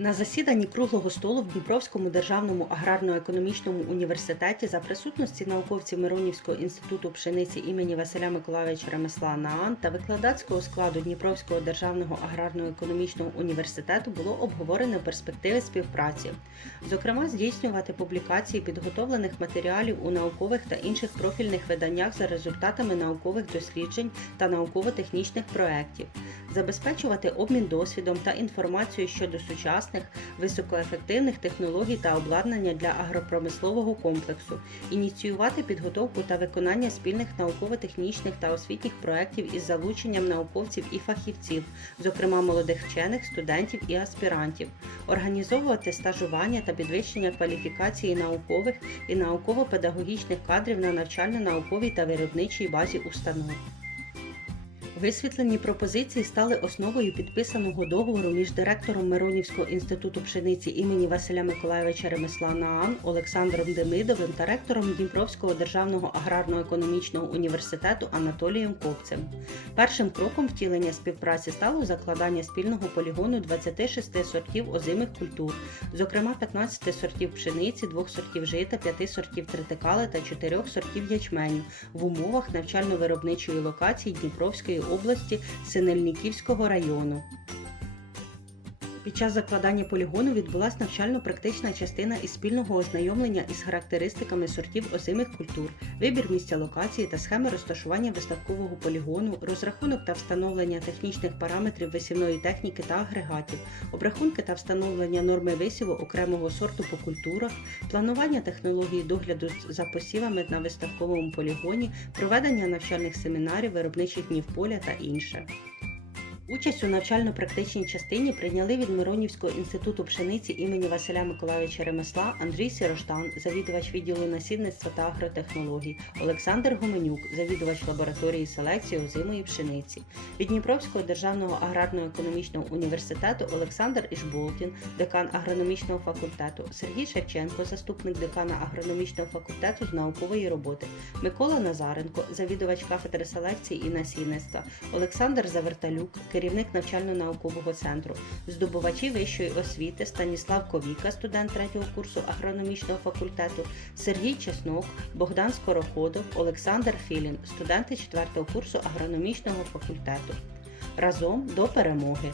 На засіданні круглого столу в Дніпровському державному аграрно-економічному університеті за присутності науковців Миронівського інституту пшениці імені Василя Миколайовича Ремесла НААН та викладацького складу Дніпровського державного аграрно-економічного університету було обговорено перспективи співпраці, зокрема, здійснювати публікації підготовлених матеріалів у наукових та інших профільних виданнях за результатами наукових досліджень та науково-технічних проєктів, забезпечувати обмін досвідом та інформацією щодо сучасних високоефективних технологій та обладнання для агропромислового комплексу, ініціювати підготовку та виконання спільних науково-технічних та освітніх проєктів із залученням науковців і фахівців, зокрема молодих вчених, студентів і аспірантів, організовувати стажування та підвищення кваліфікації наукових і науково-педагогічних кадрів на навчально-науковій та виробничій базі установ. Висвітлені пропозиції стали основою підписаного договору між директором Миронівського інституту пшениці імені Василя Миколайовича Ремесла НААН Олександром Демидовим та ректором Дніпровського державного аграрно-економічного університету Анатолієм Ковцем. Першим кроком втілення співпраці стало закладання спільного полігону 26 сортів озимих культур, зокрема 15 сортів пшениці, 2 сортів жита, 5 сортів тритикали та 4 сортів ячменю в умовах навчально-виробничої локації Дніпровської області Синельниківського району. Під час закладання полігону відбулася навчально-практична частина із спільного ознайомлення із характеристиками сортів озимих культур, вибір місця локації та схеми розташування виставкового полігону, розрахунок та встановлення технічних параметрів висівної техніки та агрегатів, обрахунки та встановлення норми висіву окремого сорту по культурах, планування технології догляду за посівами на виставковому полігоні, проведення навчальних семінарів, виробничих днів поля та інше. Участь у навчально-практичній частині прийняли від Миронівського інституту пшениці імені Василя Миколайовича Ремесла Андрій Сіроштан, завідувач відділу насінництва та агротехнологій, Олександр Гоменюк, завідувач лабораторії селекції озимої пшениці. Від Дніпровського державного аграрно-економічного університету Олександр Ішболтін, декан агрономічного факультету, Сергій Шевченко, заступник декана агрономічного факультету з наукової роботи, Микола Назаренко, завідувач кафедри селекції і насінництва, Олександр Заверталюк, керівник навчально-наукового центру, здобувачі вищої освіти Станіслав Ковіка, студент третього курсу агрономічного факультету, Сергій Чеснок, Богдан Скороходов, Олександр Філін, студенти четвертого курсу агрономічного факультету. Разом до перемоги!